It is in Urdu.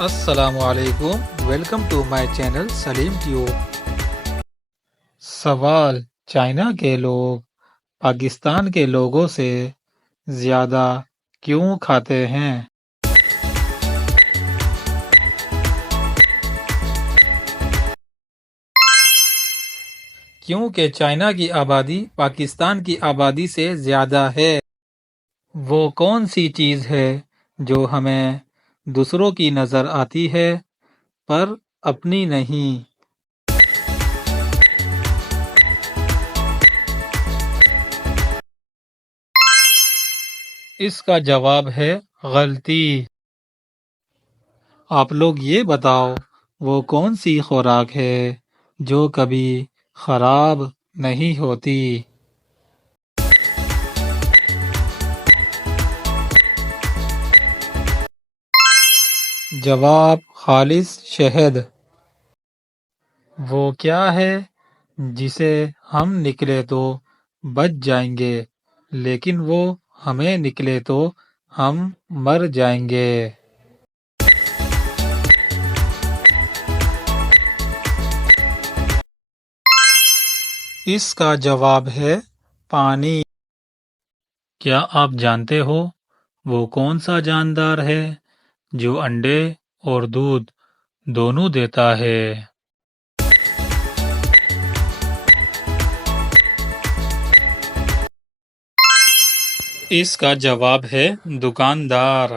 السلام علیکم، welcome to my channel Saleem tube. سوال: چائنا کے لوگ پاکستان کے لوگوں سے زیادہ کیوں کھاتے ہیں؟ کیونکہ چائنا کی آبادی پاکستان کی آبادی سے زیادہ ہے۔ وہ کون سی چیز ہے جو ہمیں دوسروں کی نظر آتی ہے پر اپنی نہیں؟ اس کا جواب ہے غلطی۔ آپ لوگ یہ بتاؤ، وہ کون سی خوراک ہے جو کبھی خراب نہیں ہوتی؟ جواب: خالص شہد۔ وہ کیا ہے جسے ہم نکلے تو بچ جائیں گے لیکن وہ ہمیں نکلے تو ہم مر جائیں گے؟ اس کا جواب ہے پانی۔ کیا آپ جانتے ہو وہ کون سا جاندار ہے جو انڈے اور دودھ دونوں دیتا ہے؟ اس کا جواب ہے دکاندار۔